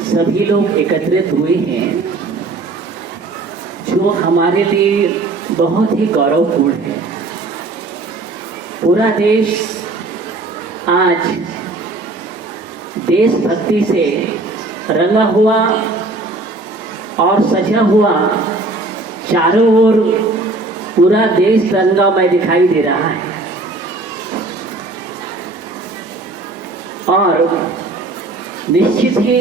सभी लोग एकत्रित हुए हैं जो हमारे लिए बहुत ही गौरवपूर्ण है। पूरा देश आज देशभक्ति से रंगा हुआ और सजा हुआ, चारों ओर पूरा देश रंगामय दिखाई दे रहा है। और निश्चित ही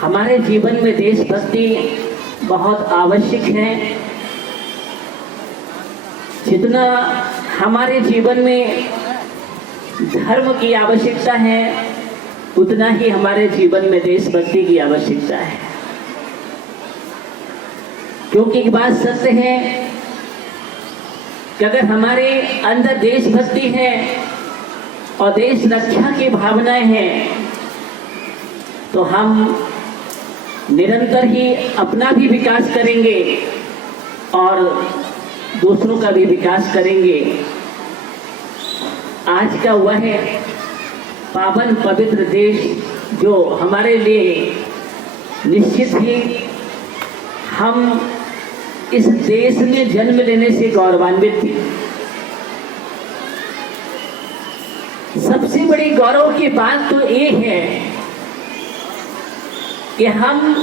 हमारे जीवन में देशभक्ति बहुत आवश्यक है। जितना हमारे जीवन में धर्म की आवश्यकता है, उतना ही हमारे जीवन में देशभक्ति की आवश्यकता है। क्योंकि एक बात सत्य है कि अगर हमारे अंदर देशभक्ति है और देश रक्षा की भावनाएं हैं, तो हम निरंतर ही अपना भी विकास करेंगे और दूसरों का भी विकास करेंगे। आज का वह पावन पवित्र देश जो हमारे लिए निश्चित ही हम इस देश में जन्म लेने से गौरवान्वित थे। सबसे बड़ी गौरव की बात तो ये है कि हम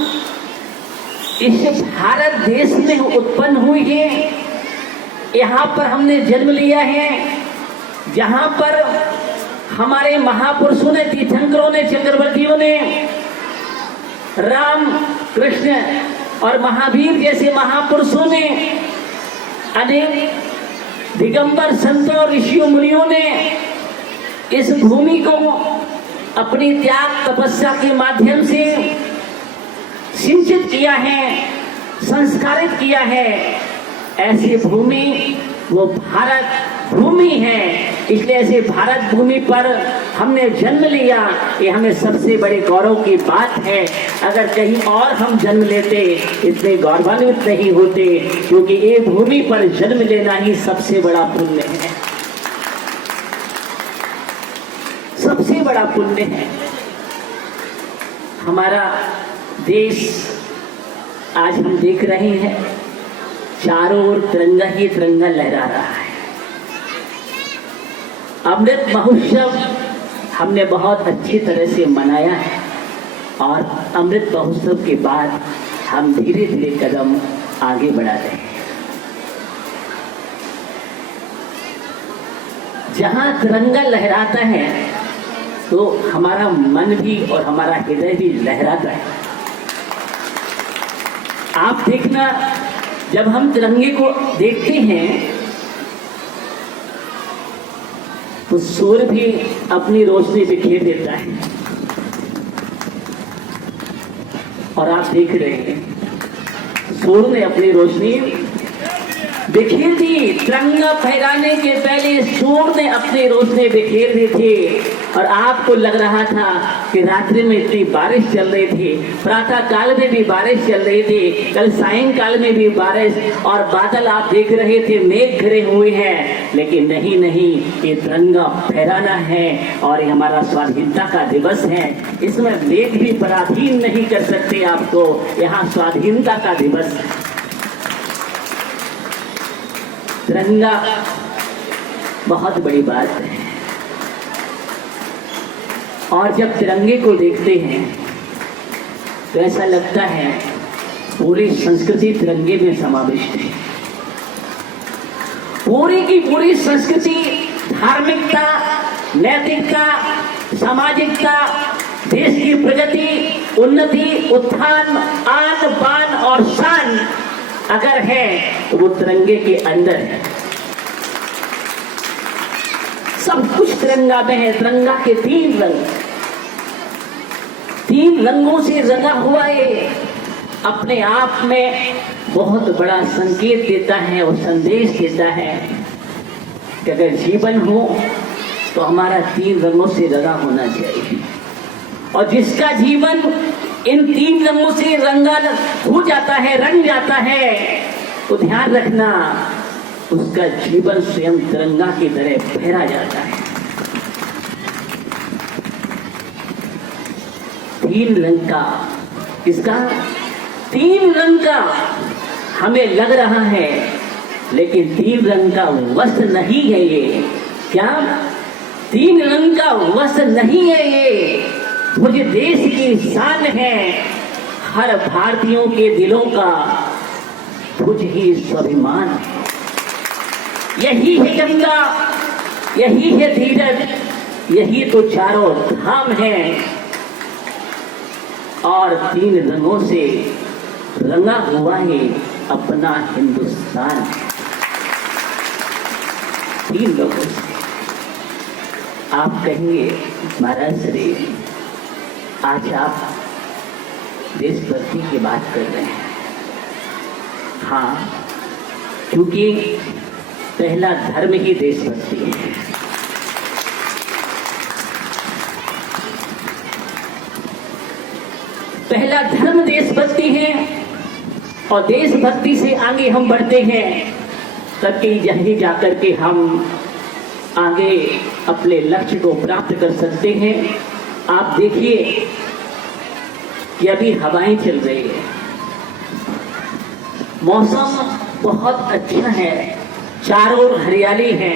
इस भारत देश में उत्पन्न हुए हैं। यहाँ पर हमने जन्म लिया है, जहाँ पर हमारे महापुरुषों ने, तीर्थंकरों ने, चक्रवर्तियों ने, राम, कृष्ण और महावीर जैसे महापुरुषों ने, अनेक दिगंबर संतों, ऋषियों, मुनियों ने इस भूमि को अपनी त्याग तपस्या के माध्यम से सिंचित किया है, संस्कारित किया है। ऐसी भूमि वो भारत भूमि है। इसलिए ऐसे भारत भूमि पर हमने जन्म लिया, ये हमें सबसे बड़े गौरव की बात है। अगर कहीं और हम जन्म लेते इतने गौरवान्वित नहीं होते, क्योंकि ये भूमि पर जन्म लेना ही सबसे बड़ा पुण्य है, सबसे बड़ा पुण्य है। हमारा देश आज हम देख रहे हैं, चारों ओर तिरंगा ही तिरंगा लहरा रहा है। अमृत महोत्सव हमने बहुत अच्छी तरह से मनाया है और अमृत महोत्सव के बाद हम धीरे धीरे कदम आगे बढ़ा रहे हैं। जहां तिरंगा लहराता है तो हमारा मन भी और हमारा हृदय भी लहराता है। आप देखना, जब हम तिरंगे को देखते हैं तो सूर्य भी अपनी रोशनी बिखेर देता है। और आप देख रहे हैं, सूर्य ने अपनी रोशनी बिखेर दी। तिरंगा फहराने के पहले सूर्य ने अपनी रोशनी बिखेर दी थी। और आपको लग रहा था कि रात्रि में इतनी बारिश चल रही थी, प्रातः काल में भी बारिश चल रही थी, कल सायंकाल में भी बारिश, और बादल आप देख रहे थे मेघ घिरे हुए हैं। लेकिन नहीं, ये तिरंगा फहराना है और ये हमारा स्वाधीनता का दिवस है। इसमें मेघ भी पराधीन नहीं कर सकते आपको। यहाँ स्वाधीनता का दिवस है। तिरंगा बहुत बड़ी बात है। और जब तिरंगे को देखते हैं तो ऐसा लगता है पूरी संस्कृति तिरंगे में समाविष्ट है। पूरी की पूरी संस्कृति, धार्मिकता, नैतिकता, सामाजिकता, देश की प्रगति, उन्नति, उत्थान, आन बान और शान अगर है तो वो तिरंगे के अंदर है। सब कुछ तिरंगा में है। तिरंगा के तीन रंग, तीन रंगों से रंगा हुआ ये अपने आप में बहुत बड़ा संकेत देता है और संदेश देता है कि अगर जीवन हो तो हमारा तीन रंगों से रंगा होना चाहिए। और जिसका जीवन इन तीन रंगों से रंगा हो जाता है, रंग जाता है, तो ध्यान रखना उसका जीवन स्वयं तिरंगा की तरह फहरा जाता है। तीन रंग का, इसका तीन रंग का हमें लग रहा है, लेकिन तीन रंग का वस्त्र नहीं है ये। क्या तीन रंग का वस्त्र नहीं है ये? मुझे देश की शान है, हर भारतीयों के दिलों का तुझ ही स्वाभिमान है। यही है गंगा, यही है धीरज, यही तो चारों धाम है, और तीन रंगों से रंगा हुआ है अपना हिंदुस्तान। तीन लोगों से आप कहेंगे महाराज श्री, आज आप देशभक्ति की बात कर रहे हैं। हाँ, क्योंकि पहला धर्म ही देशभक्ति है। पहला धर्म देशभक्ति है, और देशभक्ति से आगे हम बढ़ते हैं, तब यही जाकर के हम आगे अपने लक्ष्य को प्राप्त कर सकते हैं। आप देखिए कि अभी हवाएं चल रही है, मौसम बहुत अच्छा है, चारों ओर हरियाली है,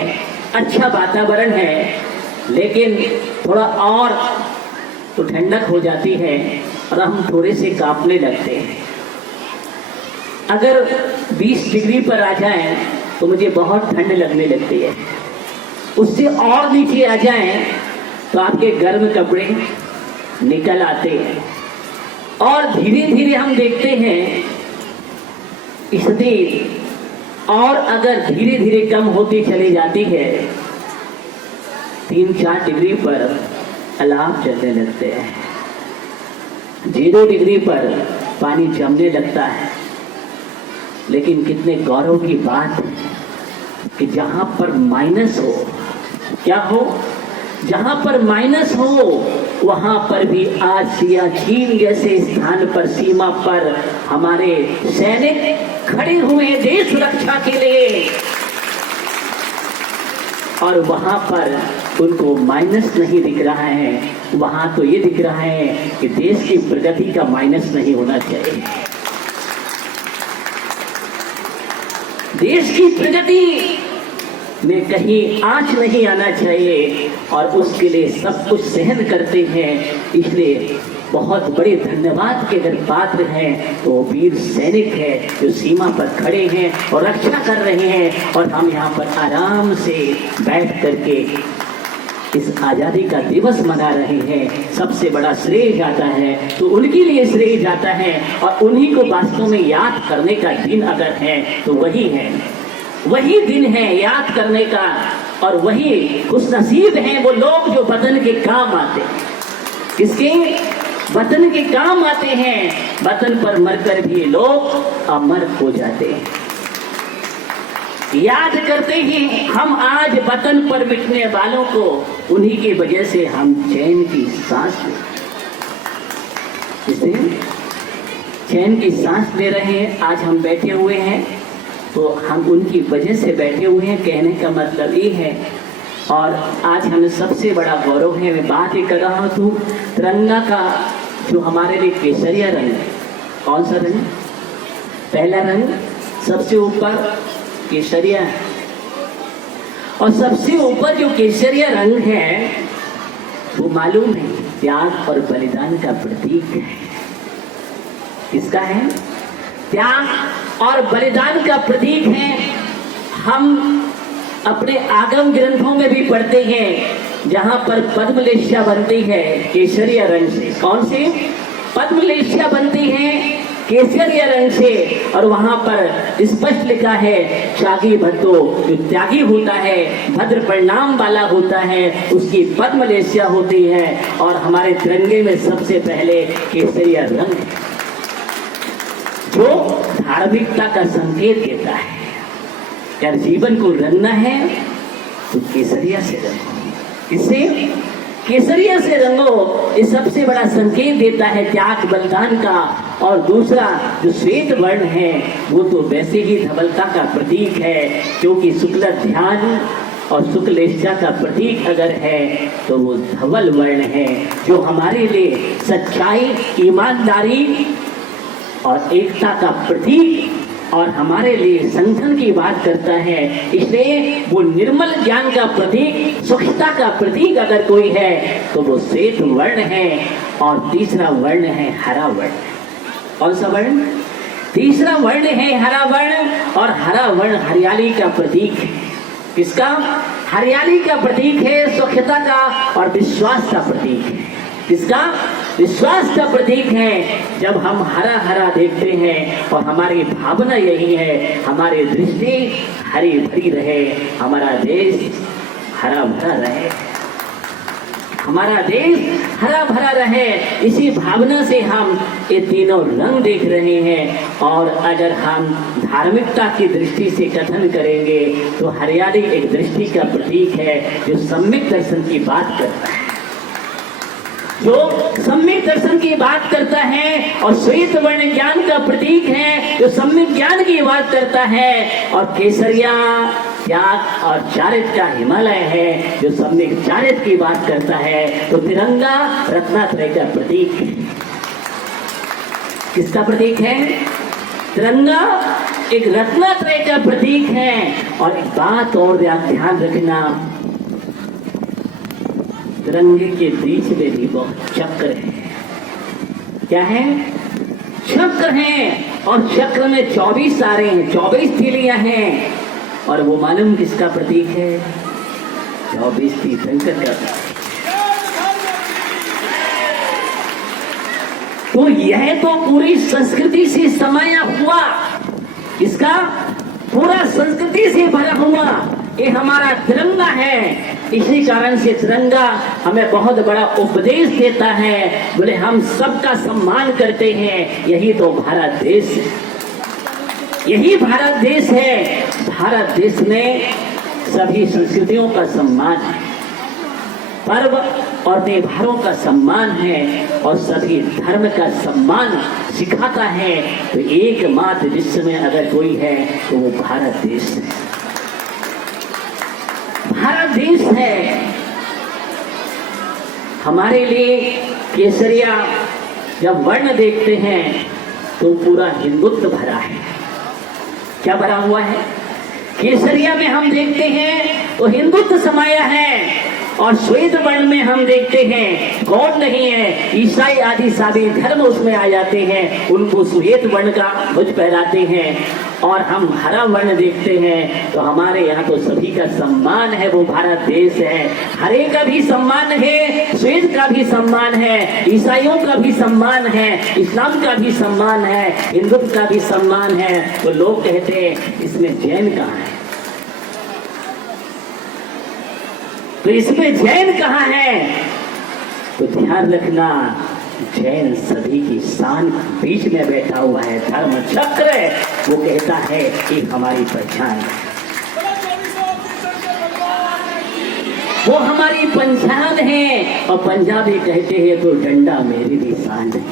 अच्छा वातावरण है, लेकिन थोड़ा और तो ठंडक हो जाती है और हम थोड़े से कांपने लगते हैं। अगर 20 डिग्री पर आ जाएं तो मुझे बहुत ठंड लगने लगती है, उससे और नीचे आ जाएं तो आपके गर्म कपड़े निकल आते हैं, और धीरे धीरे हम देखते हैं स्थिति और अगर धीरे धीरे कम होती चली जाती है, 3-4 डिग्री पर अलार्म चलने लगते हैं, 0 डिग्री पर पानी जमने लगता है। लेकिन कितने गौरव की बात है कि जहां पर माइनस हो, क्या हो, जहां पर माइनस हो वहां पर भी आज सियाचिन जैसे स्थान पर, सीमा पर हमारे सैनिक खड़े हुए हैं देश रक्षा के लिए, और वहां पर उनको माइनस नहीं दिख रहा है, वहां तो ये दिख रहा है कि देश की प्रगति का माइनस नहीं होना चाहिए। देश की प्रगति में कहीं आंच नहीं आना चाहिए, और उसके लिए सब कुछ सहन करते हैं। इसलिए बहुत बड़े धन्यवाद के अगर पात्र हैं तो वीर सैनिक है जो सीमा पर खड़े हैं और रक्षा कर रहे हैं, और हम यहाँ पर आराम से बैठ करके इस आजादी का दिवस मना रहे हैं। सबसे बड़ा श्रेय जाता है तो उनके लिए श्रेय जाता है, और उन्हीं को वास्तव में याद करने का दिन अगर है तो वही है, वही दिन है याद करने का, और वही खुशनसीब हैं वो लोग जो वतन के काम आते हैं। किसके? वतन के काम आते हैं। वतन पर मरकर भी लोग अमर हो जाते हैं। याद करते ही हम आज वतन पर मिटने वालों को, उन्हीं की वजह से हम चैन की सांस इसे चैन की सांस ले रहे हैं। आज हम बैठे हुए हैं तो हम उनकी वजह से बैठे हुए हैं, कहने का मतलब ये है। और आज हमें सबसे बड़ा गौरव है, मैं बात ही कर रहा हूँ तिरंगा का, जो हमारे लिए केसरिया रंग है। कौन सा रंग? पहला रंग सबसे ऊपर केसरिया है, और सबसे ऊपर जो केसरिया रंग है वो मालूम है त्याग और बलिदान का प्रतीक है। किसका है? त्याग और बलिदान का प्रतीक है। हम अपने आगम ग्रंथों में भी पढ़ते हैं, जहां पर पद्मलेशिया बनती है केसरिया रंग से। कौन से? पद्मलेशिया बनती है केसरिया रंग से, और वहां पर स्पष्ट लिखा है त्यागी भद्दो, जो त्यागी होता है, भद्र परिणाम वाला होता है, उसकी पद्मलेशिया होती है। और हमारे तिरंगे में सबसे पहले केसरिया रंग है, जो धार्मिकता का संकेत देता है। यार जीवन को रंगना है तो केसरिया से रंगो। इससे केसरिया से रंगो, ये सबसे बड़ा संकेत देता है त्याग बलिदान का। और दूसरा जो श्वेत वर्ण है वो तो वैसे ही धवलता का प्रतीक है, क्योंकि शुक्ल ध्यान और शुक्लेच्छा का प्रतीक अगर है तो वो धवल वर्ण है, जो हमारे लिए सच्चाई, ईमानदारी और एकता का प्रतीक और हमारे लिए संगठन की बात करता है। इसलिए वो निर्मल ज्ञान का प्रतीक, स्वच्छता का प्रतीक अगर कोई है तो वो श्वेत वर्ण है। और तीसरा वर्ण है हरा वर्ण। कौन सा वर्ण? तीसरा वर्ण है हरा वर्ण। और हरा वर्ण हरियाली का प्रतीक है। किसका? हरियाली का प्रतीक है, स्वच्छता का और विश्वास का प्रतीक है। किसका? विश्वास का प्रतीक है। जब हम हरा हरा देखते हैं और हमारी भावना यही है, हमारी दृष्टि हरी भरी रहे, हमारा देश हरा भरा रहे, हमारा देश हरा भरा रहे, इसी भावना से हम ये तीनों रंग देख रहे हैं। और अगर हम धार्मिकता की दृष्टि से कथन करेंगे तो हरियाली एक दृष्टि का प्रतीक है जो सम्यक दर्शन की बात करता है, जो सम्यक दर्शन की बात करता है। और श्वेत वर्ण ज्ञान का प्रतीक है जो सम्यक ज्ञान की बात करता है। और केसरिया त्याग और चारित्र का हिमालय है जो सम्यक चारित्र की बात करता है। तो तिरंगा रत्नात्रय का प्रतीक है। किसका प्रतीक है? तिरंगा एक रत्नात्रय का प्रतीक है। और एक बात और ध्यान रखना, तिरंगे के बीच में भी बहुत चक्र है। क्या है? चक्र हैं। और चक्र में 24 सारे हैं, 24 तीलियां हैं। और वो मालूम किसका प्रतीक है? 24 तीर्थंकर का। तो यह तो पूरी संस्कृति से समाया हुआ, इसका पूरा संस्कृति से भरा हुआ ये हमारा तिरंगा है। इसी कारण से तिरंगा हमें बहुत बड़ा उपदेश देता है। बोले हम सबका सम्मान करते हैं, यही तो भारत देश है, यही भारत देश है। भारत देश में सभी संस्कृतियों का सम्मान है, पर्व और त्योहारों का सम्मान है और सभी धर्म का सम्मान सिखाता है। तो एकमात्र विश्व में अगर कोई है तो वो भारत देश है, भारत देश है। हमारे लिए केसरिया जब वर्ण देखते हैं तो पूरा हिंदुत्व भरा है। क्या भरा हुआ है? केसरिया में हम देखते हैं तो हिंदुत्व समाया है। और श्वेत वर्ण में हम देखते हैं कौन नहीं है, ईसाई आदि सभी धर्म उसमें आ जाते हैं, उनको श्वेत वर्ण का ध्वज पहनाते हैं। और हम हरा वर्ण देखते हैं तो हमारे यहाँ तो सभी का सम्मान है, वो भारत देश है। हरे का भी सम्मान है, श्वेत का भी सम्मान है, ईसाइयों का भी सम्मान है, इस्लाम का भी सम्मान है, हिंदुत्व का भी सम्मान है। तो लोग कहते हैं इसमें जैन कहाँ है? तो इसमें जैन कहाँ है? तो ध्यान रखना, जैन सभी की शान बीच में बैठा हुआ है, धर्म चक्र है। वो कहता है कि हमारी पहचान है, वो हमारी पहचान है। और पंजाबी कहते हैं तो डंडा मेरी भी शान है,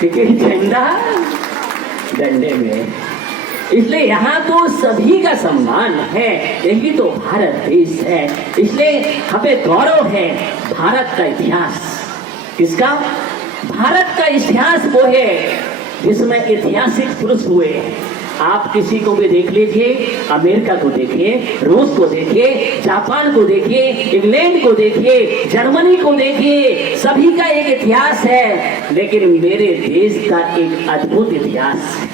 क्योंकि झंडा डंडे में। इसलिए यहाँ तो सभी का सम्मान है, यही तो भारत देश है। इसलिए हमें गौरव है भारत का इतिहास। किसका? भारत का इतिहास वो है जिसमें ऐतिहासिक पुरुष हुए। आप किसी को भी देख लीजिए, अमेरिका को देखिए, रूस को देखिए, जापान को देखिए, इंग्लैंड को देखिए, जर्मनी को देखिए, सभी का एक इतिहास है। लेकिन मेरे देश का एक अद्भुत इतिहास है।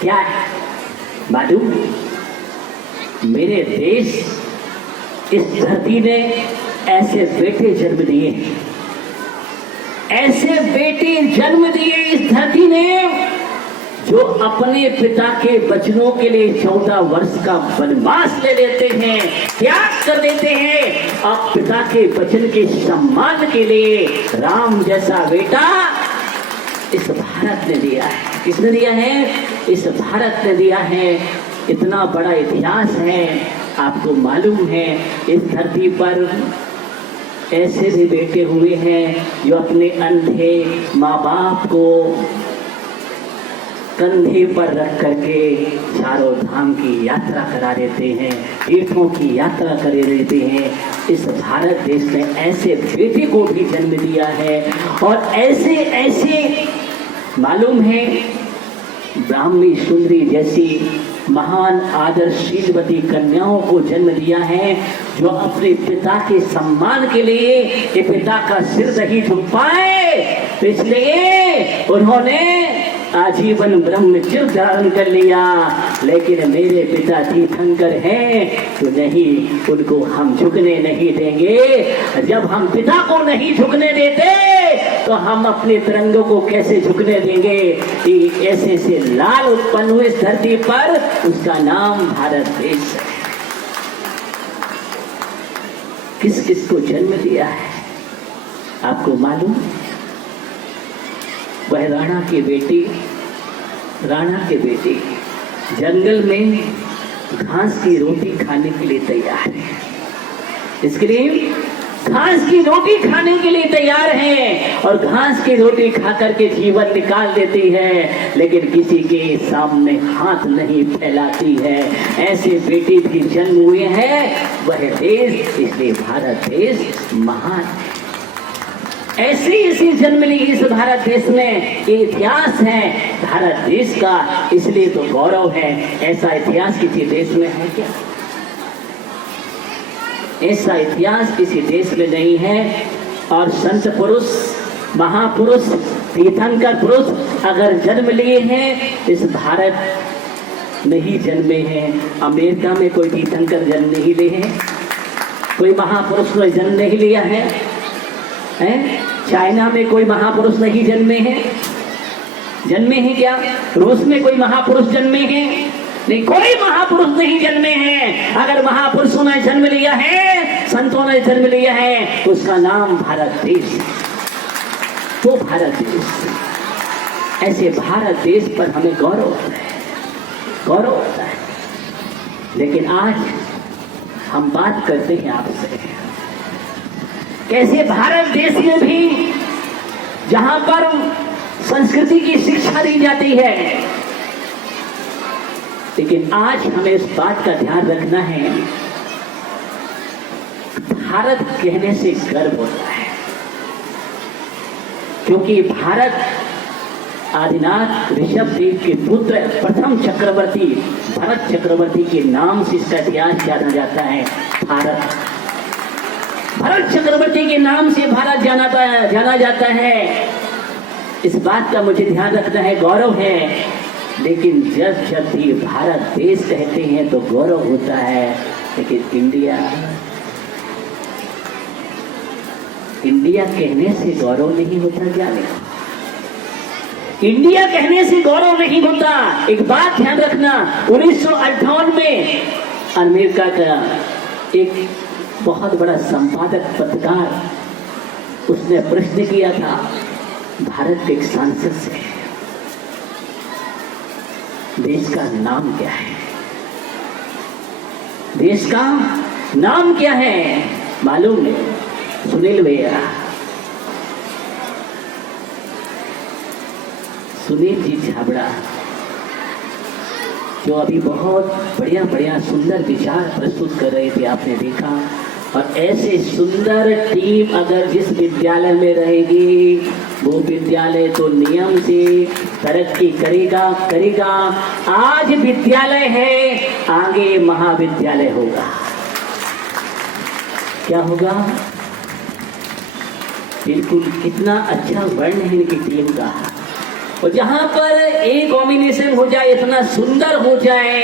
क्या है मालूम? मेरे देश, इस धरती ने ऐसे बेटे जन्म दिए, ऐसे बेटे जन्म दिए इस धरती ने जो अपने पिता के वचनों के लिए 14 वर्ष का वनवास ले लेते हैं, त्याग कर देते हैं। अब पिता के वचन के सम्मान के लिए राम जैसा बेटा इस भारत ने दिया है। किसने दिया है? इस भारत ने दिया है। इतना बड़ा इतिहास है। आपको मालूम है इस धरती पर ऐसे भी बेटे हुए हैं जो अपने अंधे माँ बाप को कंधे पर रख करके चारों धाम की यात्रा करा देते हैं, तीर्थों की यात्रा करा देते हैं। इस भारत देश में ऐसे बेटे को भी जन्म दिया है और ऐसे ऐसे मालूम है ब्राह्मी सुंदरी जैसी महान आदर्शशीलवती कन्याओं को जन्म दिया है जो अपने पिता के सम्मान के लिए ये पिता का सिर नहीं झुक पाए, इसलिए उन्होंने आजीवन ब्रह्मचर्य धारण कर लिया। लेकिन मेरे पिता तीर्थंकर हैं तो नहीं, उनको हम झुकने नहीं देंगे। जब हम पिता को नहीं झुकने देते तो हम अपने तिरंगों को कैसे झुकने देंगे। ऐसे ऐसे लाल उत्पन्न हुए इस धरती पर, उसका नाम भारत देश है। किस किस को जन्म दिया है आपको मालूम? वह राणा की बेटी जंगल में घास की रोटी खाने के लिए तैयार है। इसके लिए घास की रोटी खाने के लिए तैयार है और घास की रोटी खाकर के जीवन निकाल देती है, लेकिन किसी के सामने हाथ नहीं फैलाती है। ऐसे बेटे भी जन्म हुए हैं वह देश, इसलिए भारत देश महान है। ऐसी ऐसी जन्म ली इस भारत देश में, ये इतिहास है भारत देश का, इसलिए तो गौरव है। ऐसा इतिहास किसी देश में है क्या? ऐसा इतिहास किसी देश में नहीं है। और संत पुरुष, महापुरुष, तीर्थंकर पुरुष अगर जन्म लिए हैं इस भारत में ही जन्मे हैं। अमेरिका में कोई तीर्थंकर जन्म नहीं लिए हैं, कोई महापुरुष ने जन्म नहीं लिया है, हैं? चाइना में कोई महापुरुष नहीं जन्मे हैं, जन्मे हैं क्या? रूस में कोई महापुरुष जन्मे हैं? नहीं, कोई महापुरुष नहीं जन्मे हैं। अगर महापुरुषों ने जन्म लिया है, संतों ने जन्म लिया है, उसका नाम भारत देश। तो भारत देश, ऐसे भारत देश पर हमें गौरव होता है, गौरव होता है। लेकिन आज हम बात करते हैं आपसे कैसे भारत देश में भी जहां पर संस्कृति की शिक्षा दी जाती है, लेकिन आज हमें इस बात का ध्यान रखना है, भारत कहने से गर्व होता है, क्योंकि भारत आदिनाथ ऋषभदेव के पुत्र प्रथम चक्रवर्ती भरत चक्रवर्ती के नाम से इसका इतिहास जाना जाता है। भरत चक्रवर्ती के नाम से भारत जाना जाता है। इस बात का मुझे ध्यान रखना है, गौरव है। लेकिन जब भी भारत देश कहते हैं तो गौरव होता है, लेकिन इंडिया कहने से गौरव नहीं होता। क्या इंडिया कहने से गौरव नहीं होता। एक बात ध्यान रखना, 1958 में अमेरिका का एक बहुत बड़ा संपादक पत्रकार उसने प्रश्न किया था भारत के एक सांसद से, देश का नाम क्या है? देश का नाम क्या है मालूम नहीं? सुनील भैया, सुनील जी छाबड़ा, जो अभी बहुत बढ़िया बढ़िया सुंदर विचार प्रस्तुत कर रहे थे, आपने देखा। और ऐसे सुंदर टीम अगर जिस विद्यालय में रहेगी वो विद्यालय तो नियम से तरक्की करेगा। आज विद्यालय है, आगे महाविद्यालय होगा। क्या होगा? बिल्कुल, कितना अच्छा वर्ण है इनकी टीम का। और जहां पर एक कॉम्बिनेशन हो जाए, इतना सुंदर हो जाए,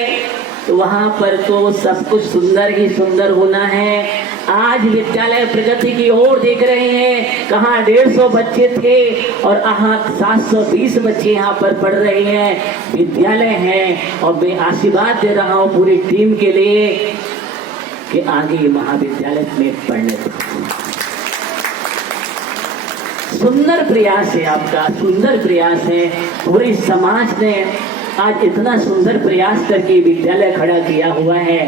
तो वहां पर तो सब कुछ सुंदर ही सुंदर होना है। आज विद्यालय प्रगति की ओर देख रहे हैं। कहाँ 150 बच्चे थे और 720 बच्चे यहाँ पर पढ़ रहे हैं। विद्यालय है और मैं आशीर्वाद दे रहा हूँ पूरी टीम के लिए कि आगे महाविद्यालय में पढ़ने दो। सुंदर प्रयास है आपका, सुंदर प्रयास है। पूरे समाज ने आज इतना सुंदर प्रयास करके विद्यालय खड़ा किया हुआ है।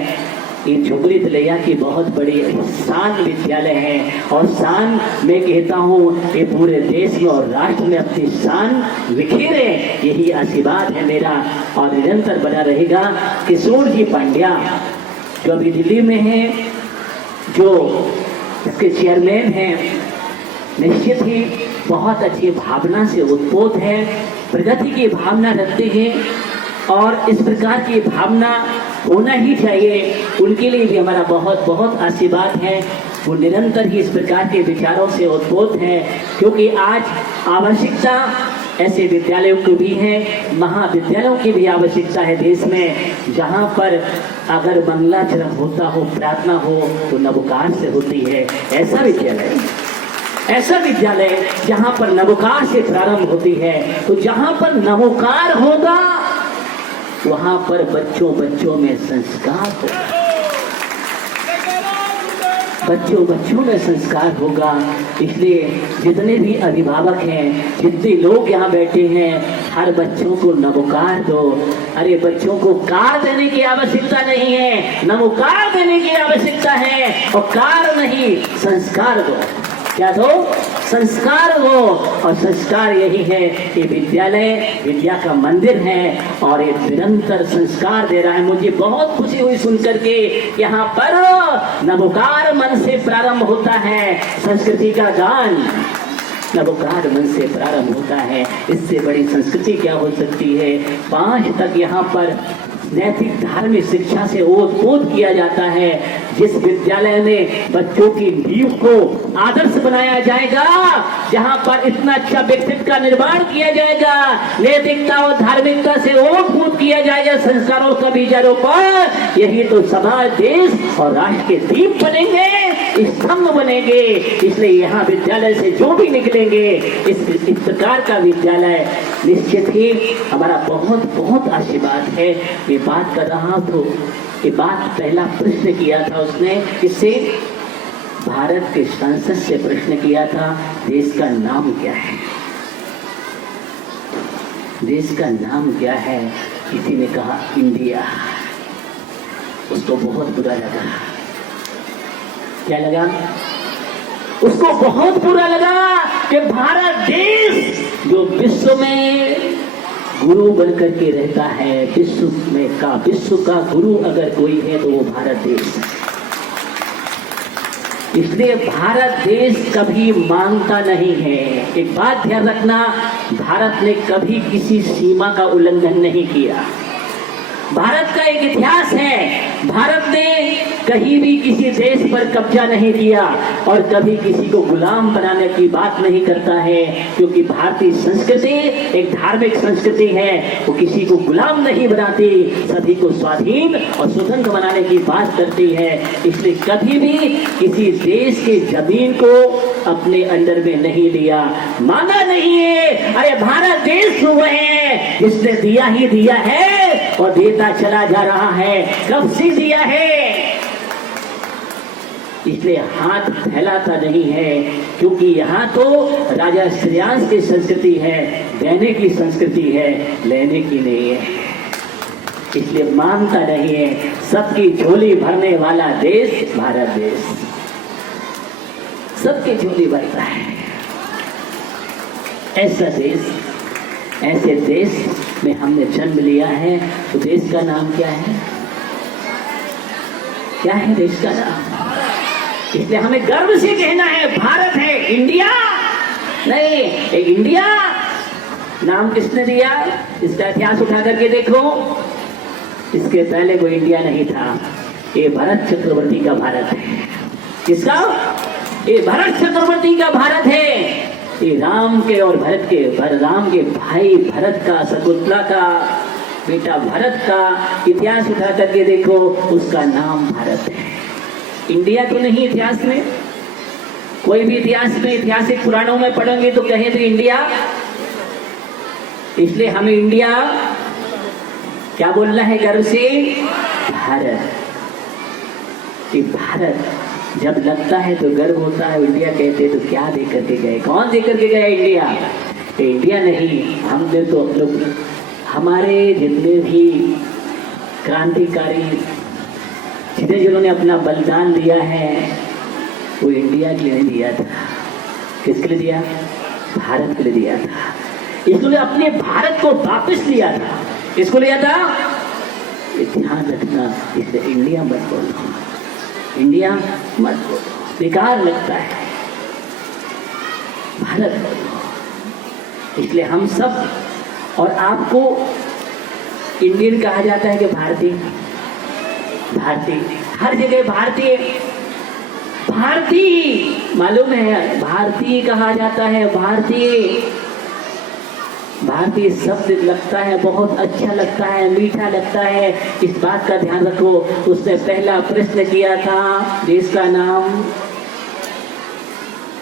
ये झुमरी तलैया की बहुत बड़ी शान विद्यालय है और शान मैं कहता हूँ ये पूरे देश में और राष्ट्र में अपनी शान बिखेरे, यही आशीर्वाद है मेरा और निरंतर बना रहेगा। किशोर जी पांड्या जो अभी दिल्ली में है, जो इसके चेयरमैन हैं, निश्चित ही बहुत अच्छी भावना से उत्पोत है, प्रगति की भावना रखते हैं और इस प्रकार की भावना होना ही चाहिए। उनके लिए भी हमारा बहुत बहुत आशीर्वाद है। वो निरंतर ही इस प्रकार के विचारों से उत्पोत है, क्योंकि आज आवश्यकता ऐसे विद्यालयों की भी है, महाविद्यालयों की भी आवश्यकता है देश में, जहाँ पर अगर मंगलाचरण होता हो, प्रार्थना हो तो नवोकार से होती है। ऐसा विद्यालय जहाँ पर नवोकार से प्रारंभ होती है, तो जहाँ पर नवोकार होगा वहाँ पर बच्चों में संस्कार होगा, बच्चों में संस्कार होगा। इसलिए जितने भी अभिभावक हैं, जितने लोग यहाँ बैठे हैं, हर बच्चों को नवोकार दो। अरे बच्चों को कार देने की आवश्यकता नहीं है, नवोकार देने की आवश्यकता है। और कार नहीं, संस्कार दो। क्या दो? संस्कार हो। और संस्कार यही है कि विद्यालय विद्या का मंदिर है और ये निरंतर संस्कार दे रहा है। मुझे बहुत खुशी हुई सुनकर के, यहाँ पर नवोकार मन से प्रारंभ होता है संस्कृति का गान, नवोकार मन से प्रारंभ होता है। इससे बड़ी संस्कृति क्या हो सकती है। 5 तक यहाँ पर नैतिक धार्मिक शिक्षा से ओत-पोत किया जाता है। जिस विद्यालय में बच्चों की नींव को आदर्श बनाया जाएगा, जहां पर इतना अच्छा व्यक्तित्व का निर्माण किया जाएगा, नैतिकता और धार्मिकता से ओत-पोत किया जाएगा, संस्कारों का बीजारोपण, यही तो समाज, देश और राष्ट्र के दीप बनेंगे, स्तंभ बनेंगे। इसलिए यहाँ विद्यालय से जो भी निकलेंगे, इस प्रकार का विद्यालय निश्चित ही हमारा बहुत बहुत आशीर्वाद है। ये बात कर रहा तो ये बात पहला प्रश्न किया था उसने, किससे? भारत के संसद से प्रश्न किया था, देश का नाम क्या है, देश का नाम क्या है। किसी ने कहा इंडिया, उसको बहुत बुरा लगा। क्या लगा? उसको बहुत बुरा लगा कि भारत देश जो विश्व में गुरु बनकर के रहता है, विश्व का गुरु अगर कोई है तो वो भारत देश है। इसलिए भारत देश कभी मांगता नहीं है। एक बात ध्यान रखना, भारत ने कभी किसी सीमा का उल्लंघन नहीं किया। भारत का एक इतिहास है, भारत ने कहीं भी किसी देश पर कब्जा नहीं किया और कभी किसी को गुलाम बनाने की बात नहीं करता है, क्योंकि भारतीय संस्कृति एक धार्मिक संस्कृति है। वो किसी को गुलाम नहीं बनाती, सभी को स्वाधीन और स्वतंत्र बनाने की बात करती है। इसलिए कभी भी किसी देश के जमीन को अपने अंडर में नहीं लिया, माना नहीं है। अरे भारत देश हुए हैं जिसने दिया ही दिया है और देता चला जा रहा है। कब से दिया है? इसलिए हाथ फैलाता नहीं है, क्योंकि यहाँ तो राजा श्रेयांश की संस्कृति है, देने की संस्कृति है, लेने की नहीं है। इसलिए मानता नहीं है। सबकी झोली भरने वाला देश भारत देश, सबकी झोली भरता है। ऐसा देश, ऐसे देश में हमने जन्म लिया है। तो देश का नाम क्या है? क्या है देश का नाम? इसलिए हमें गर्व से कहना है भारत है, इंडिया नहीं। एक इंडिया नाम किसने दिया? इसका इतिहास उठा करके देखो, इसके पहले कोई इंडिया नहीं था। ये भरत चक्रवर्ती का भारत है। किसका? ये भरत चक्रवर्ती का भारत है। ये राम के और भरत के, राम के भाई भरत का, शकुंतला का बेटा भरत का इतिहास उठा करके देखो, उसका नाम भारत है। इंडिया तो नहीं। इतिहास में कोई भी इतिहास में, ऐतिहासिक पुराणों में पढ़ेंगे तो कहे तो इंडिया। इसलिए हमें इंडिया क्या बोलना है गर्व से? भारत। कि भारत जब लगता है तो गर्व होता है। इंडिया कहते तो क्या दे करके गए? कौन दे करके गया इंडिया? इंडिया नहीं, हमने तो लोग, हमारे जितने भी क्रांतिकारी जिन्हें जिन्होंने अपना बलिदान दिया है वो इंडिया के लिए नहीं दिया था। किसके लिए दिया? भारत के लिए दिया था। इसने अपने भारत को वापस लिया था। किसको लिया था? ये ध्यान रखना, इसे इंडिया मत बोलो, इंडिया मत बोलो, बेकार लगता है, भारत बोलो। इसलिए हम सब, और आपको इंडियन कहा जाता है कि भारतीय, भारतीय हर जगह भारतीय, भारतीय मालूम है, भारतीय कहा जाता है। भारतीय, भारतीय शब्द लगता है बहुत अच्छा लगता है, मीठा लगता है, इस बात का ध्यान रखो। उसने पहला प्रश्न किया था देश का नाम,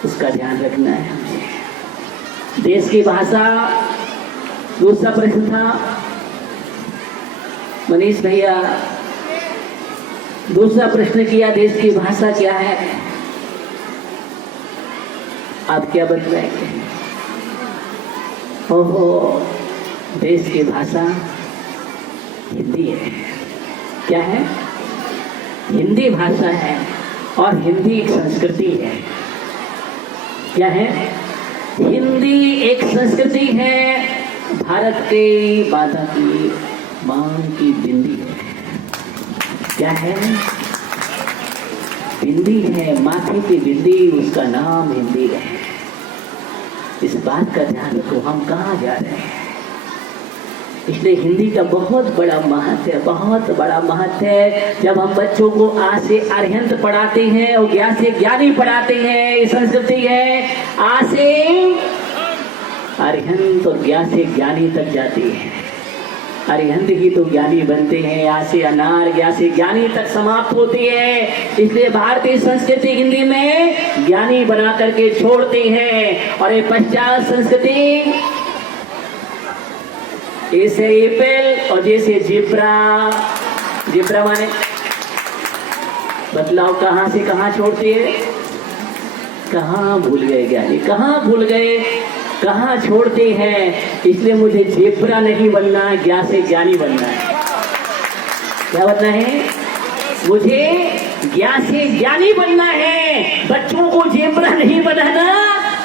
उसका ध्यान रखना है मुझे। देश की भाषा दूसरा प्रश्न था। मनीष भैया दूसरा प्रश्न किया, देश की भाषा क्या है? आप क्या बतलाएंगे? ओहो, देश की भाषा हिंदी है। क्या है? हिंदी भाषा है, और हिंदी एक संस्कृति है। क्या है? हिंदी एक संस्कृति है, भारत के माता की मांग की बिंदी है। क्या है? बिंदी है, माथे की बिंदी, उसका नाम हिंदी है। इस बात का ध्यान रखो, हम कहाँ जा रहे हैं। इसलिए हिंदी का बहुत बड़ा महत्व है, बहुत बड़ा महत्व है। जब हम बच्चों को आ से अरिहंत पढ़ाते हैं और ज्ञा से ज्ञानी पढ़ाते हैं, ये संस्कृति है। आ से अरिहंत और ज्ञा से ज्ञानी तक जाती है। अरिहंत ही तो ज्ञानी बनते हैं, आ से अनार, ज्ञा से ज्ञानी तक समाप्त होती है। इसलिए भारतीय संस्कृति हिंदी में ज्ञानी बना करके छोड़ते हैं। और ये पश्चात संस्कृति ऐसे एप्पल और जैसे जिब्रा, जिब्रा माने बतलाओ कहां से कहां छोड़ती है? कहां भूल गए ज्ञानी, कहां भूल गए, कहां छोड़ते हैं। इसलिए मुझे जेब्रा नहीं बनना है, ज्ञा से ज्ञानी बनना है। क्या बनना है? मुझे ज्ञा से ज्ञानी बनना है। बच्चों को जेब्रा नहीं बनाना,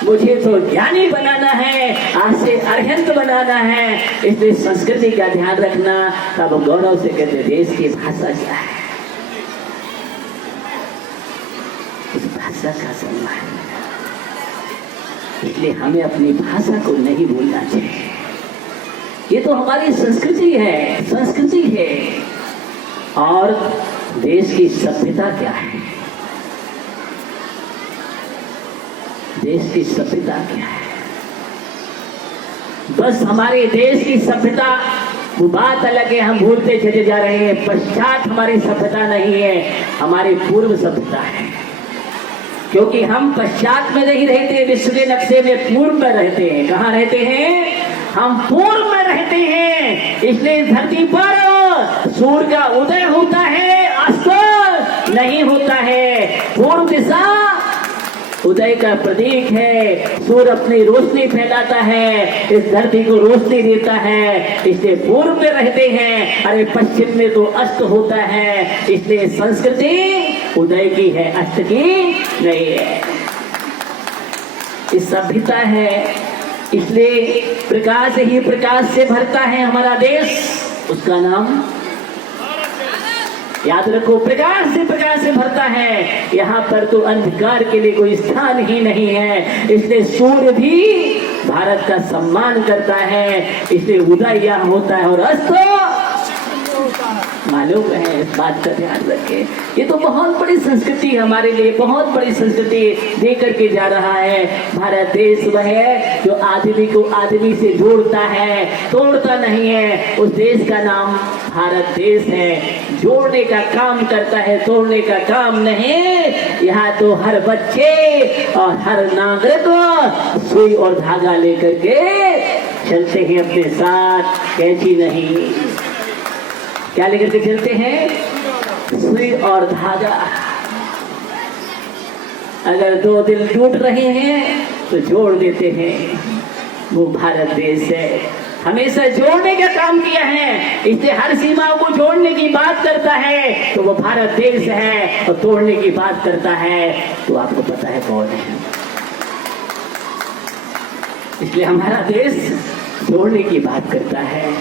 मुझे तो ज्ञानी बनाना है, आज से अरिहंत बनाना है। इसलिए संस्कृति का ध्यान रखना। तब गौरव से कहते देश की भाषा क्या है, उस भाषा का सम्मान। इसलिए हमें अपनी भाषा को नहीं भूलना चाहिए। ये तो हमारी संस्कृति है, संस्कृति है। और देश की सभ्यता क्या है? देश की सभ्यता क्या है? बस हमारे देश की सभ्यता, वो बात अलग है, हम भूलते चले जा रहे हैं। पश्चात हमारी सभ्यता नहीं है, हमारी पूर्व सभ्यता है। क्योंकि हम पश्चात में नहीं रहते, विश्व के नक्शे में पूर्व में रहते हैं। कहाँ रहते हैं? हम पूर्व में रहते हैं। इसलिए धरती पर सूर्य का उदय होता है, अस्त नहीं होता है। पूर्व दिशा उदय का प्रतीक है। सूर्य अपनी रोशनी फैलाता है, इस धरती को रोशनी देता है। इसलिए पूर्व में रहते हैं। अरे पश्चिम में तो अस्त होता है। इसलिए संस्कृति उदय की है, अस्त की नहीं है। इस सभ्यता है, इसलिए प्रकाश ही प्रकाश से भरता है हमारा देश। उसका नाम याद रखो, प्रकाश से भरता है। यहाँ पर तो अंधकार के लिए कोई स्थान ही नहीं है। इसलिए सूर्य भी भारत का सम्मान करता है। इसलिए उदय यहाँ होता है और अस्त मालूम है। इस बात का ध्यान रखें। ये तो बहुत बड़ी संस्कृति हमारे लिए, बहुत बड़ी संस्कृति दे करके जा रहा है। भारत देश वह है जो आदमी को आदमी से जोड़ता है, तोड़ता नहीं है। उस देश का नाम भारत देश है। जोड़ने का काम करता है, तोड़ने का काम नहीं। यहाँ तो हर बच्चे और हर नागरिक सुई और धागा लेकर के चलते हैं अपने साथ, कैंची नहीं। क्या लेकर के चलते हैं? सुई और धागा। अगर दो दिल टूट रहे हैं तो जोड़ देते हैं। वो भारत देश है। हमेशा जोड़ने का काम किया है, इसलिए हर सीमाओं को जोड़ने की बात करता है तो वो भारत देश है, और तोड़ने की बात करता है तो आपको पता है कौन है। इसलिए हमारा देश जोड़ने की बात करता है,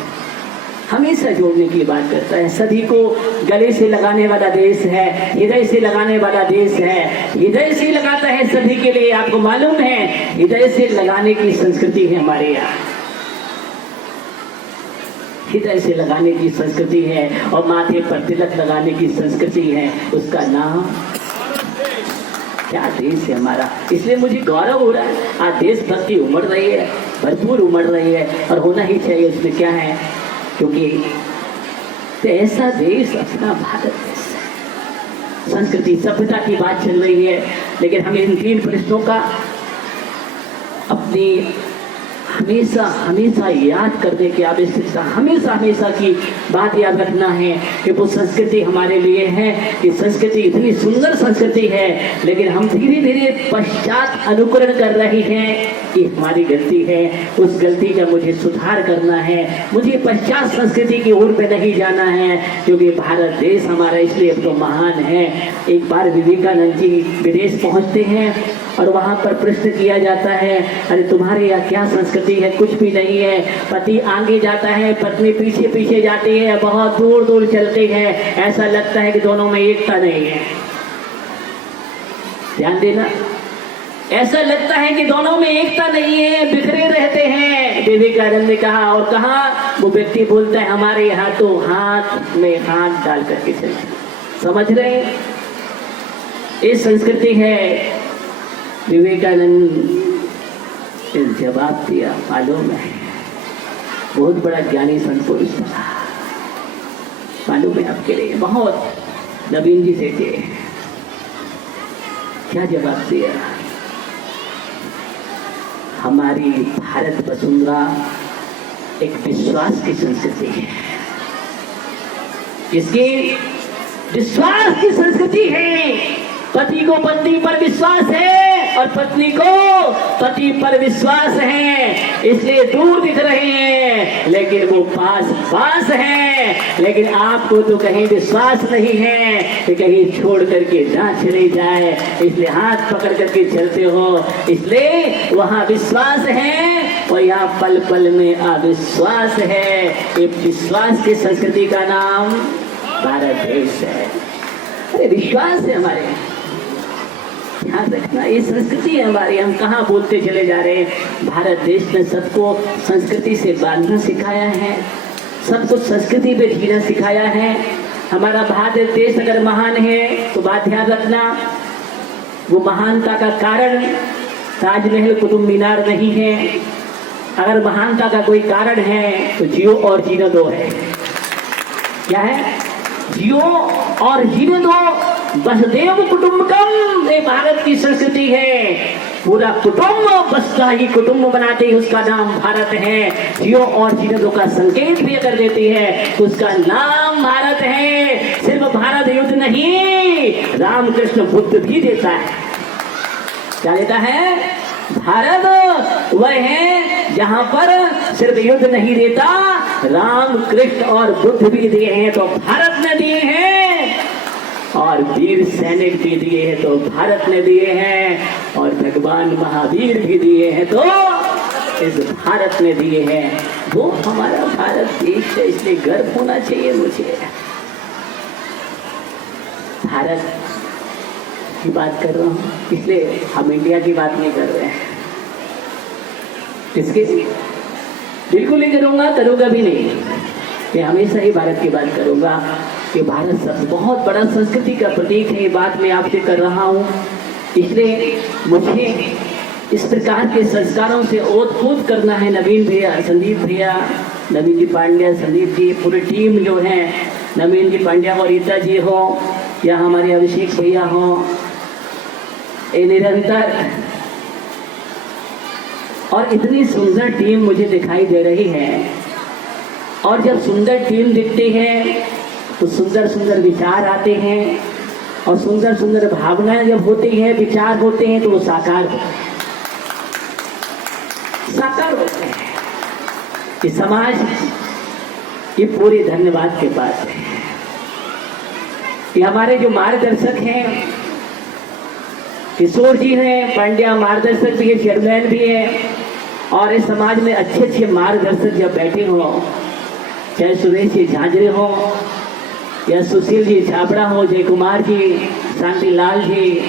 हमेशा जोड़ने की बात करता है, सभी को गले से लगाने वाला देश है, हृदय से लगाने वाला देश है, हृदय से लगाता है सभी के लिए। आपको मालूम है हृदय से लगाने की संस्कृति है हमारे यहाँ, हृदय से लगाने की संस्कृति है, और माथे पर तिलक लगाने की संस्कृति है। उसका नाम क्या देश है हमारा। इसलिए मुझे गौरव हो रहा है, आज देशभक्ति उमड़ रही है, भरपूर उमड़ रही है, और होना ही चाहिए। उसमें क्या है, क्योंकि ऐसा देश अपना भारत देश है। संस्कृति सभ्यता की बात चल रही है, लेकिन हमें इन 3 प्रश्नों का अपनी हमेशा हमेशा याद करने की आवश्यकता, हमेशा हमेशा की बात याद रखना है कि वो संस्कृति हमारे लिए है, कि संस्कृति इतनी सुंदर संस्कृति है, लेकिन हम धीरे धीरे पश्चात अनुकरण कर रहे हैं। कि हमारी गलती है, उस गलती का मुझे सुधार करना है, मुझे पश्चात संस्कृति की ओर पे नहीं जाना है, क्योंकि भारत देश हमारा इसलिए तो महान है। एक बार विवेकानंद जी विदेश पहुंचते हैं और वहां पर प्रश्न किया जाता है, अरे तुम्हारे यहाँ क्या संस्कृति है? कुछ भी नहीं है। पति आगे जाता है, पत्नी पीछे पीछे जाती है, बहुत दूर दूर चलते हैं, ऐसा लगता है कि दोनों में एकता नहीं है। ध्यान देना, ऐसा लगता है कि दोनों में एकता नहीं है, बिखरे रहते हैं। विवेकानंद ने कहा, और कहा वो व्यक्ति बोलता है, हमारे यहाँ तो हाथ में हाथ डाल करके चलते। समझ रहे हैं, ये संस्कृति है। विवेकानंद ने जवाब दिया, मालूम है, बहुत बड़ा ज्ञानी संत पुरुष था, मालूम है आपके लिए, बहुत नवीन जी से थे। क्या जवाब दिया? हमारी भारत वसुंधरा एक विश्वास की संस्कृति है, इसकी विश्वास की संस्कृति है। पति को पत्नी पर विश्वास है और पत्नी को पति पर विश्वास है, इसलिए दूर दिख रहे हैं लेकिन वो पास पास है। लेकिन आपको तो कहीं विश्वास नहीं है कि कहीं छोड़ करके ना चले जाए, इसलिए हाथ पकड़ करके चलते हो, इसलिए वहां विश्वास है और यहाँ पल पल में अविश्वास है। ये विश्वास की संस्कृति का नाम भारत देश है। अरे विश्वास है हमारे, ध्यान रखना, ये संस्कृति है हमारी। हम कहाँ बोलते चले जा रहे हैं। भारत देश ने सबको संस्कृति से बांधना सिखाया है, सबको संस्कृति पे जीना सिखाया है। हमारा भारत देश अगर महान है तो बात ध्यान रखना, वो महानता का कारण ताजमहल कुतुब मीनार नहीं है। अगर महानता का कोई कारण है तो जियो और जीने दो है। क्या है? जियो और जीने दो। वसुदेव कुटुंबकम, ये भारत की संस्कृति है। पूरा कुटुंब बसता ही कुटुंब बनाते ही उसका नाम भारत है। जियो और जीने दो का संकेत भी अगर देती है तो उसका नाम भारत है। सिर्फ भारत युद्ध नहीं, रामकृष्ण बुद्ध भी देता है। क्या देता है? भारत वह है जहां पर सिर्फ युद्ध नहीं देता, राम कृष्ण और बुद्ध भी दिए हैं तो भारत ने दिए हैं, और वीर सैनिक भी दिए हैं तो भारत ने दिए हैं, और भगवान महावीर भी दिए हैं तो इस भारत ने दिए हैं। वो हमारा भारत देश है, इसलिए गर्व होना चाहिए मुझे। भारत की बात कर रहा हूँ, इसलिए हम इंडिया की बात नहीं कर रहे हैं। किसके? बिल्कुल नहीं करूंगा, करूंगा भी नहीं। मैं हमेशा ही भारत की बात करूंगा कि भारत सब बहुत बड़ा संस्कृति का प्रतीक है। ये बात मैं आपसे कर रहा हूँ, इसलिए मुझे इस प्रकार के संस्कारों से ओत-पोत करना है। नवीन भैया, संदीप भैया, नवीन जी पांड्या, संदीप जी, पूरी टीम जो है, नवीन जी पांड्या और रीता जी हो या हमारे अभिषेक भैया हो, ये निरंतर और इतनी सुंदर टीम मुझे दिखाई दे रही है। और जब सुंदर टीम दिखती है तो सुंदर सुंदर विचार आते हैं, और सुंदर सुंदर भावनाएं जब होती हैं, विचार होते हैं तो वो साकार होते हैं, साकार होते हैं। ये समाज ये पूरे धन्यवाद के पास है। ये हमारे जो मार्गदर्शक हैं, किशोर जी हैं, पांड्या मार्गदर्शक भी है, चेयरमैन भी है, और इस समाज में अच्छे अच्छे मार्गदर्शक जब बैठे हो, चाहे सुरेश जी झांझरे हो या सुशील जी छाबड़ा हो, जय कुमार जी, शांति लाल जी,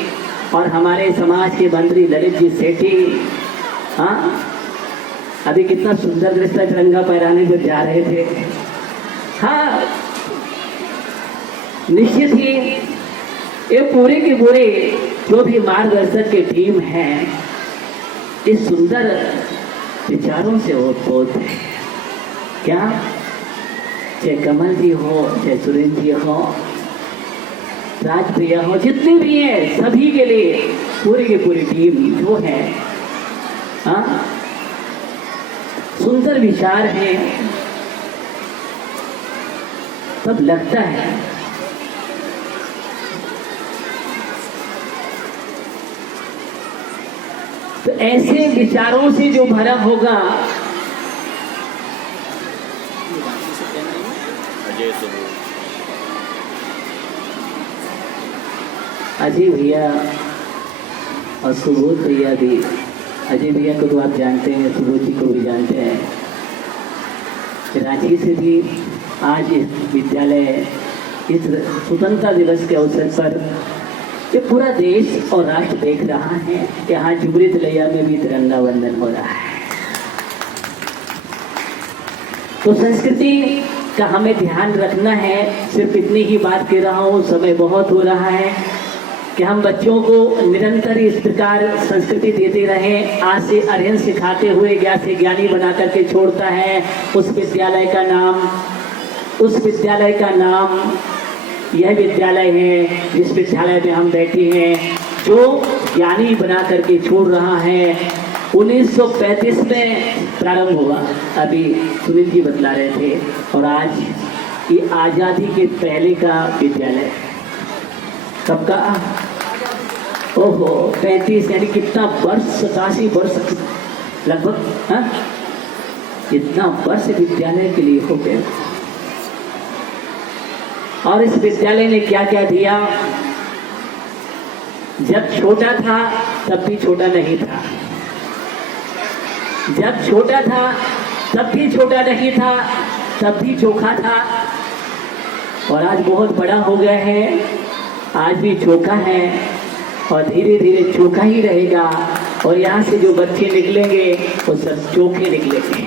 और हमारे समाज के मंत्री ललित जी सेठी। हाँ, अभी कितना सुंदर दृश्य तिरंगा फहराने जब जा रहे थे। हाँ, निश्चित ही ये पूरे के पूरे जो भी मार्गदर्शक की टीम है, इस सुंदर विचारों से ओतप्रोत है। क्या चाहे कमल जी हो, चाहे सुरेंद्र जी हो, राजप्रिया हो, जितने भी हैं, सभी के लिए पूरी की पूरी टीम जो है, हाँ, सुंदर विचार हैं। तब लगता है तो ऐसे विचारों से जो भरा होगा, अजय भैया और सुबोध भैया भी, अजय भैया को तो आप जानते हैं, सुबोध जी को भी जानते हैं। रांची से भी आज इस विद्यालय, इस स्वतंत्रता दिवस के अवसर पर ये पूरा देश और राष्ट्र देख रहा है। यहाँ जुबरी तिलैया में भी तिरंगा वंदन हो रहा है। तो संस्कृति का हमें ध्यान रखना है। सिर्फ इतनी ही बात कह रहा हूँ, समय बहुत हो रहा है कि हम बच्चों को निरंतर इस प्रकार संस्कृति देते रहें। आज से अध्ययन सिखाते हुए ज्ञान से ज्ञानी बना करके छोड़ता है। उस विद्यालय का नाम यह विद्यालय है जिस विद्यालय में हम बैठे हैं, जो ज्ञानी बना करके छोड़ रहा है। 1935 में प्रारंभ हुआ, अभी सुनील जी बतला रहे थे, और आज ये आज़ादी के पहले का विद्यालय। कब का? ओहो, 35, यानी कितना वर्ष, 87 वर्ष लगभग। हाँ, इतना वर्ष विद्यालय के लिए हो गए। और इस विद्यालय ने क्या क्या दिया? जब छोटा था तब भी छोटा नहीं था, जब छोटा था तब भी छोटा नहीं था, तब भी चोखा था, और आज बहुत बड़ा हो गया है, आज भी चोखा है, और धीरे धीरे चोखा ही रहेगा। और यहाँ से जो बच्चे निकलेंगे वो सब चोखे निकलेंगे।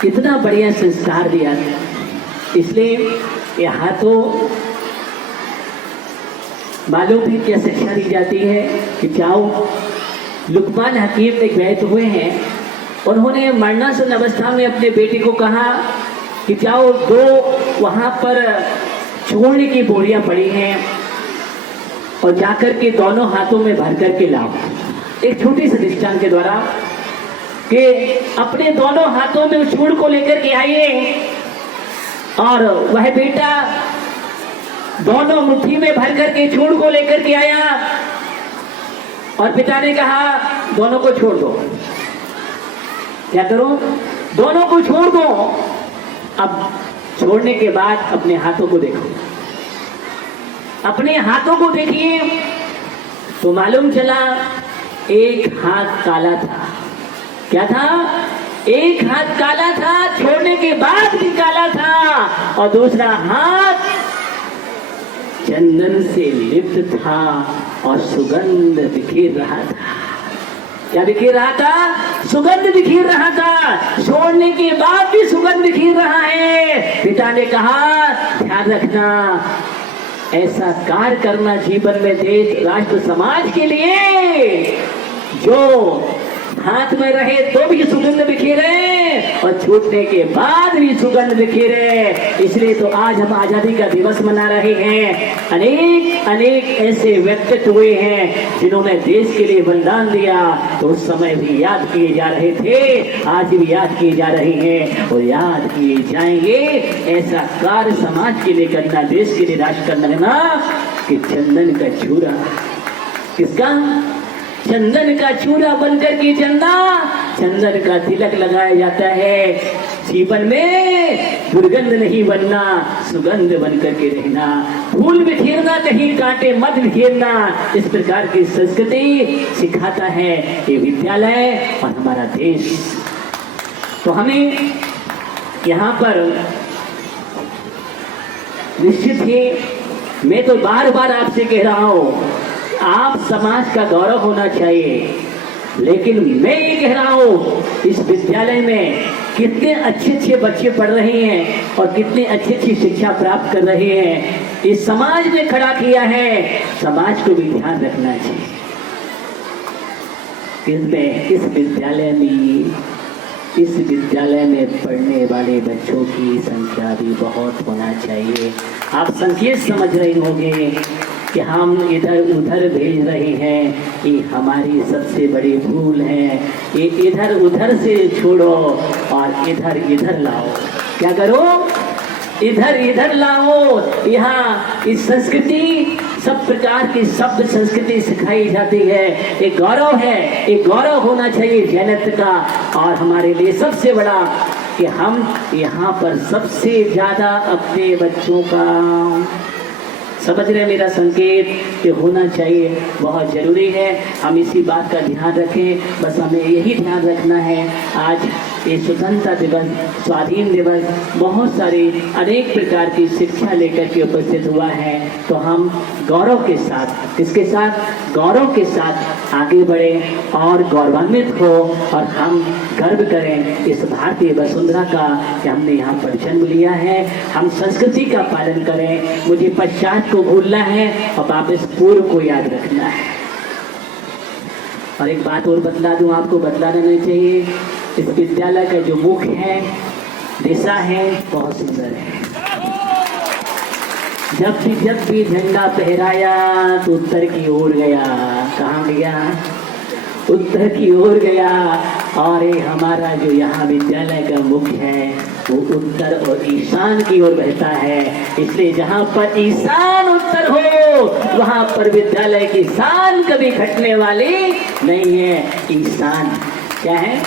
कितना बढ़िया संस्कार दिया गया। इसलिए यहाँ तो मालूम भी क्या शिक्षा दी जाती है कि जाओ, लुकमान हकीम एक बैत हुए हैं, उन्होंने मरणासन अवस्था में अपने बेटे को कहा कि जाओ, 2 वहाँ पर चूर्ण की बोरियां पड़ी हैं और जाकर के दोनों हाथों में भर करके लाओ। एक छोटी सी दृष्टांत के द्वारा कि अपने दोनों हाथों में उस चूर्ण को लेकर के आइए, और वह बेटा दोनों मुट्ठी में भर करके चूर्ण को लेकर के आया, और पिता ने कहा दोनों को छोड़ दो। क्या करो? दोनों को छोड़ दो। अब छोड़ने के बाद अपने हाथों को देखो, अपने हाथों को देखिए तो मालूम चला एक हाथ काला था। क्या था? एक हाथ काला था, छोड़ने के बाद भी काला था, और दूसरा हाथ चंदन से लिप्त था और सुगंध बिखेर रहा था। क्या बिखेर रहा था? सुगंध बिखेर रहा था। छोड़ने के बाद भी सुगंध बिखेर रहा है। पिता ने कहा ध्यान रखना, ऐसा कार्य करना जीवन में, देश, राष्ट्र, समाज के लिए, जो हाथ में रहे तो भी सुगंध बिखेरे और छूटने के बाद भी सुगंध बिखेरे। इसलिए तो आज हम आजादी का दिवस मना रहे हैं। अनेक अनेक ऐसे व्यक्तित्व हुए हैं जिन्होंने देश के लिए बलिदान दिया, तो उस समय भी याद किए जा रहे थे, आज भी याद किए जा रहे हैं और याद किए जाएंगे। ऐसा कार्य समाज के लिए करना, देश के लिए, राष्ट्र का करना कि चंदन का चूरा, किसका? चंदन का चूड़ा बनकर के चलना, चंदन का तिलक लगाया जाता है। जीवन में दुर्गंध नहीं बनना, सुगंध बनकर के रहना। फूल बिखेरना, कहीं कांटे मत बिखेरना। इस प्रकार की संस्कृति सिखाता है ये विद्यालय और हमारा देश। तो हमें यहाँ पर निश्चित ही, मैं तो बार बार आपसे कह रहा हूँ, आप समाज का गौरव होना चाहिए। लेकिन मैं ये कह रहा हूँ, इस विद्यालय में कितने अच्छे अच्छे बच्चे पढ़ रहे हैं और कितने अच्छी अच्छी शिक्षा प्राप्त कर रहे हैं। इस समाज ने खड़ा किया है, समाज को भी ध्यान रखना चाहिए। इस विद्यालय में पढ़ने वाले बच्चों की संख्या भी बहुत होना चाहिए। आप संकेत समझ रहे होंगे कि हम इधर उधर भेज रहे हैं, ये हमारी सबसे बड़ी भूल है। ये इधर उधर से छोड़ो और इधर इधर लाओ। क्या करो? इधर इधर लाओ। यहाँ इस संस्कृति, सब प्रकार की शब्द संस्कृति सिखाई जाती है। एक गौरव है, एक गौरव होना चाहिए जैनत्व का। और हमारे लिए सबसे बड़ा कि हम यहाँ पर सबसे ज्यादा अपने बच्चों का, समझ रहे मेरा संकेत, ये होना चाहिए, बहुत जरूरी है। हम इसी बात का ध्यान रखें। बस हमें यही ध्यान रखना है। आज ये स्वतंत्रता दिवस, स्वाधीन दिवस, बहुत सारी अनेक प्रकार की शिक्षा लेकर के उपस्थित हुआ है। तो हम गौरव के साथ, इसके साथ गौरव के साथ आगे बढ़े और गौरवान्वित हो और हम गर्व करें इस भारतीय वसुंधरा का कि हमने यहाँ पर जन्म लिया है। हम संस्कृति का पालन करें। मुझे पश्चात को भूलना है और वापस पूर्व को याद रखना है। और एक बात और बतला दूं, आपको बतलाना नहीं चाहिए, इस विद्यालय का जो मुख है, दिशा है, बहुत सुंदर है। जब भी झंडा फहराया तो उत्तर की ओर गया। कहाँ गया? उत्तर की ओर गया। और ये हमारा जो यहाँ विद्यालय का मुख है वो उत्तर और ईशान की ओर बहता है। इसलिए जहाँ पर ईशान उत्तर हो वहाँ पर विद्यालय की शान कभी घटने वाली नहीं है। ईशान क्या है?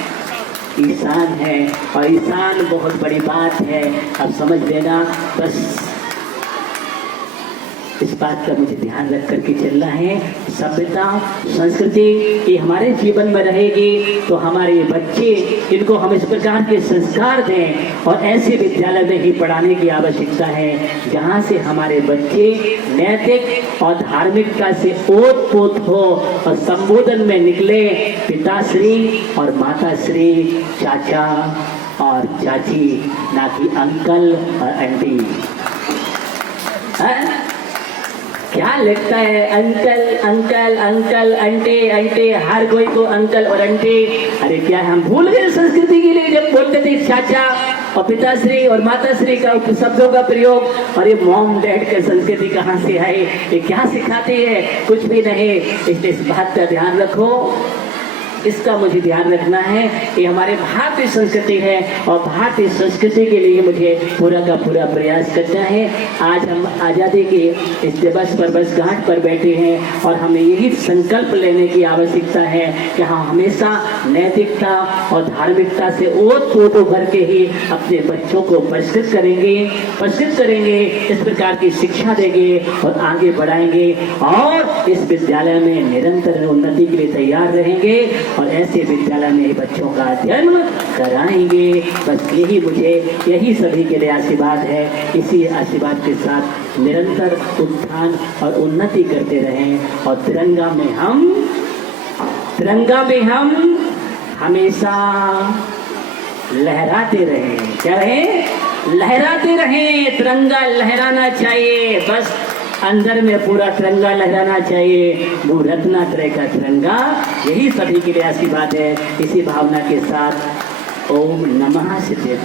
ईशान है। और ईशान बहुत बड़ी बात है, अब समझ लेना। बस इस बात का मुझे ध्यान रख करके चलना है। सभ्यता, संस्कृति ये हमारे जीवन में रहेगी तो हमारे बच्चे, इनको हम इस प्रकार के संस्कार दें। और ऐसे विद्यालय में ही पढ़ाने की आवश्यकता है जहाँ से हमारे बच्चे नैतिक और धार्मिकता से ओत पोत हो और संबोधन में निकले पिताश्री और माताश्री, चाचा और चाची, ना कि अंकल और आंटी। क्या लगता है? Uncle uncle uncle, aunty aunty, हर कोई को अंकल और आंटी। अरे क्या हम भूल गए संस्कृति के लिए? जब बोलते थे चाचा और पिताश्री और माताश्री का शब्दों का प्रयोग, और ये मॉम डैड का संस्कृति कहाँ से है? ये क्या सिखाती है? कुछ भी नहीं। इसलिए इस बात का ध्यान रखो, इसका मुझे ध्यान रखना है। ये हमारे भारतीय संस्कृति है और भारतीय संस्कृति के लिए मुझे पूरा का पूरा प्रयास करना है। आज हम आज़ादी के इस दिवस पर बस घाट पर बैठे हैं और हमें यही संकल्प लेने की आवश्यकता है कि हम हमेशा नैतिकता और धार्मिकता से ओत-पोत भर के ही अपने बच्चों को पुरस्कृत करेंगे, इस प्रकार की शिक्षा देंगे और आगे बढ़ाएंगे और इस विद्यालय में निरंतर उन्नति के लिए तैयार रहेंगे और ऐसे विद्यालय में बच्चों का जन्म कराएंगे। बस यही सभी के लिए आशीर्वाद है। इसी आशीर्वाद के साथ निरंतर उत्थान और उन्नति करते रहें और तिरंगा में हम हमेशा लहराते रहें। क्या रहें? लहराते रहें। तिरंगा लहराना चाहिए। बस अंदर में पूरा तिरंगा लहराना चाहिए। वो रत्ना तरह का तिरंगा, यही सभी के लिए आशीर्वाद है। इसी भावना के साथ ओम नमः शिवाय।